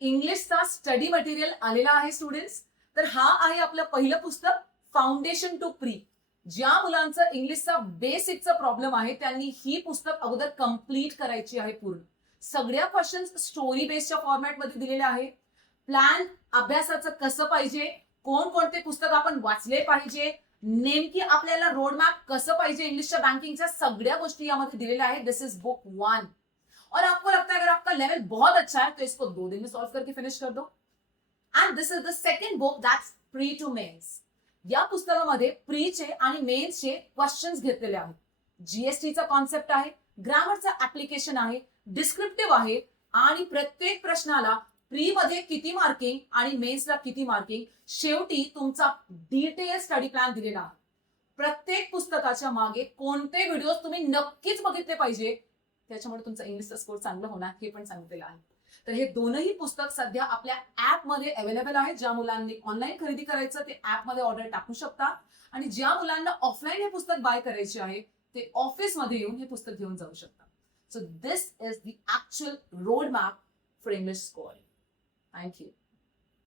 इंग्लिशचा study material आलेला आहे स्टुडंट्स. तर हा आहे आपलं पहिलं पुस्तक फाउंडेशन टू प्री. ज्या मुलांचं इंग्लिशचा बेसिकचा प्रॉब्लेम आहे त्यांनी ही पुस्तक अगोदर कम्प्लीट करायची आहे पूर्ण. सगळ्या क्वेश्चन्स स्टोरी बेस्डच्या फॉर्मॅटमध्ये दिलेले आहे. प्लॅन अभ्यासाचं कसं पाहिजे, कोणकोणते पुस्तक आपण वाचले पाहिजे, नेमकी आपल्याला रोडमॅप कसं पाहिजे इंग्लिशच्या बँकिंगच्या, सगळ्या गोष्टी यामध्ये दिलेल्या आहेत. दिस इज बुक 1 और आपको लगता है अगर आपका लेवल बहुत अच्छा है तो इसको 2 दिन में सॉल्व करके फिनिश कर दो. And this is the second book that's pre to mains. या पुस्तकामध्ये प्रीचे आणि मेन्सचे क्वेश्चन्स घेतलेले आहेत. जीएसटीचा कॉन्सेप्ट आहे, ग्रामरचा ऍप्लिकेशन आहे, डिस्क्रिप्टिव्ह आहे आणि प्रत्येक प्रश्नाला प्री मध्ये किती मार्किंग आणि मेन्सला किती मार्किंग, शेवटी तुमचा डिटेल स्टडी प्लॅन दिलेला आहे. प्रत्येक पुस्तकाच्या मागे कोणते व्हिडिओ तुम्ही नक्कीच बघितले पाहिजे, त्याच्यामुळे तुमचा इंग्लिशचा स्कोर चांगला होणार हे पण सांगितलेलं आहे. तर हे दोनही पुस्तक सध्या आपल्या ऍपमध्ये अवेलेबल आहे. ज्या मुलांनी ऑनलाईन खरेदी करायचं ते ऍपमध्ये ऑर्डर टाकू शकता आणि ज्या मुलांना ऑफलाईन हे पुस्तक बाय करायचे आहे ते ऑफिसमध्ये येऊन हे पुस्तक घेऊन जाऊ शकता. So this is the actual road map for English scoring. Thank you.